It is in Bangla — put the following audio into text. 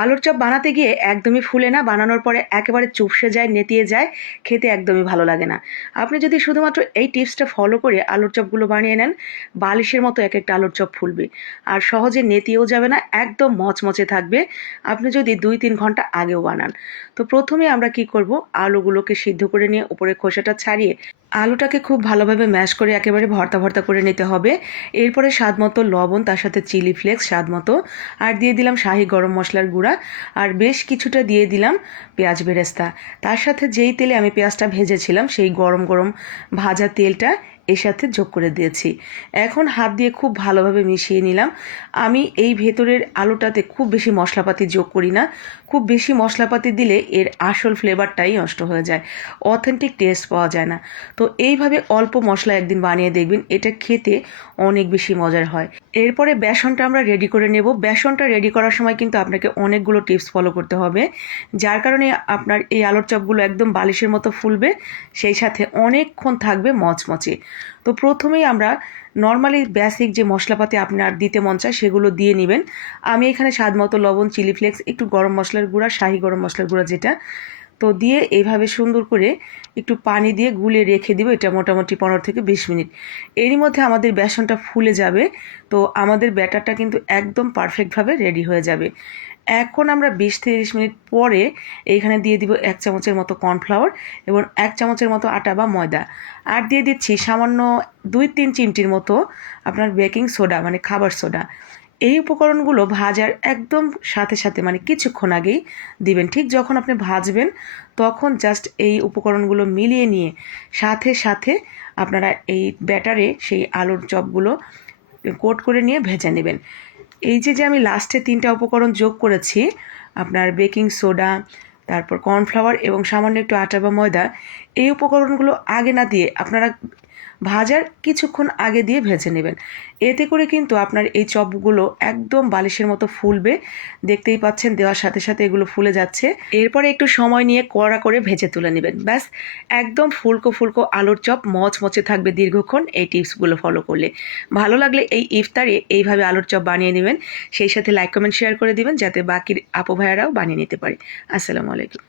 আলুর চপ বানাতে গিয়ে একদমই ফুলে না, বানানোর পরে একেবারে চুপসে যায়, নেতিয়ে যায়, খেতে একদমই ভালো লাগে না। আপনি যদি শুধুমাত্র এই টিপসটা ফলো করে আলুর চপগুলো বানিয়ে নেন, বালিশের মতো এক একটা আলুর চপ ফুলবে আর সহজে নেতিয়েও যাবে না, একদম মচমচে থাকবে। আপনি যদি 2-3 ঘন্টা আগেও বানান। তো প্রথমে আমরা কি করব, আলুগুলোকে সিদ্ধ করে নিয়ে উপরে খোসাটা ছাড়িয়ে আলুটাকে খুব ভালোভাবে ম্যাশ করে একেবারে ভর্তা ভর্তা করে নিতে হবে। এরপরে স্বাদ মতো লবণ, তার সাথে চিলি ফ্লেক্স স্বাদ মতো, আর দিয়ে দিলাম শাহি গরম মশলার গুঁড়া, আর বেশ কিছুটা দিয়ে দিলাম পেঁয়াজ বেরেস্তা। তার সাথে যেই তেলে আমি পেঁয়াজটা ভেজেছিলাম সেই গরম গরম ভাজা তেলটা এর সাথে যোগ করে দিয়েছি। এখন হাত দিয়ে খুব ভালোভাবে মিশিয়ে নিলাম। আমি এই ভেতরের আলুটাতে খুব বেশি মশলাপাতি যোগ করি না। খুব বেশি মশলাপাতি দিলে এর আসল ফ্লেভারটাই নষ্ট হয়ে যায়, অথেন্টিক টেস্ট পাওয়া যায় না। তো এইভাবে অল্প মশলা একদিন বানিয়ে দেখবেন, এটা খেতে অনেক বেশি মজার হয়। এরপরে বেসনটা আমরা রেডি করে নেব। বেসনটা রেডি করার সময় কিন্তু আপনাকে অনেকগুলো টিপস ফলো করতে হবে, যার কারণে আপনার এই আলুর চপগুলো একদম বালিশের মতো ফুলবে, সেই সাথে অনেকক্ষণ থাকবে মচমচে। তো প্রথমেই আমরা নর্মালি বেসিক যে মশলাপাতি আপনার দিতে মন চায় সেগুলো দিয়ে নেবেন। আমি এখানে স্বাদ মতো লবণ, চিলি ফ্লেক্স, একটু গরম মশলার গুঁড়া, শাহি গরম মশলার গুঁড়া যেটা, তো দিয়ে এইভাবে সুন্দর করে একটু পানি দিয়ে গুলিয়ে রেখে দিব, এটা মোটামুটি 15 থেকে 20 মিনিট। এরই মধ্যে আমাদের বেসনটা ফুলে যাবে। তো আমাদের ব্যাটারটা কিন্তু একদম পারফেক্টভাবে রেডি হয়ে যাবে। এখন আমরা 20-30 মিনিট পরে এইখানে দিয়ে দিব 1 চামচের মতো কর্নফ্লাওয়ার এবং 1 চামচের মতো আটা বা ময়দা, আর দিয়ে দিচ্ছি সামান্য 2-3 চিমটির মতো আপনার বেকিং সোডা, মানে খাবার সোডা। এই উপকরণগুলো ভাজার একদম সাথে সাথে, মানে কিছুক্ষণ আগেই দিবেন। ঠিক যখন আপনি ভাজবেন তখন জাস্ট এই উপকরণগুলো মিলিয়ে নিয়ে সাথে সাথে আপনারা এই ব্যাটারে সেই আলুর চপগুলো কোট করে নিয়ে ভেজে নেবেন। এই যে আমি লাস্টে 3টা উপকরণ যোগ করেছি, আপনার বেকিং সোডা, তারপর কর্নফ্লাওয়ার এবং সামান্য একটু আটা বা ময়দা, এই উপকরণগুলো আগে না দিয়ে আপনারা ভাজার কিছুক্ষণ আগে দিয়ে ভেজে নেবেন। এতে করে কিন্তু আপনার এই চপগুলো একদম বালিশের মতো ফুলবে। দেখতেই পাচ্ছেন দেওয়ার সাথে সাথে এগুলো ফুলে যাচ্ছে। এরপরে একটু সময় নিয়ে কড়া করে ভেজে তুলে নেবেন, ব্যাস একদম ফুলকো ফুলকো আলুর চপ মচমচে থাকবে দীর্ঘক্ষণ এই টিপসগুলো ফলো করলে। ভালো লাগলে এই ইফতারে এইভাবে আলুর চপ বানিয়ে নেবেন, সেই সাথে লাইক কমেন্ট শেয়ার করে দিবেন যাতে বাকি আপু ভাইয়ারাও বানিয়ে নিতে পারে। আসসালামু আলাইকুম।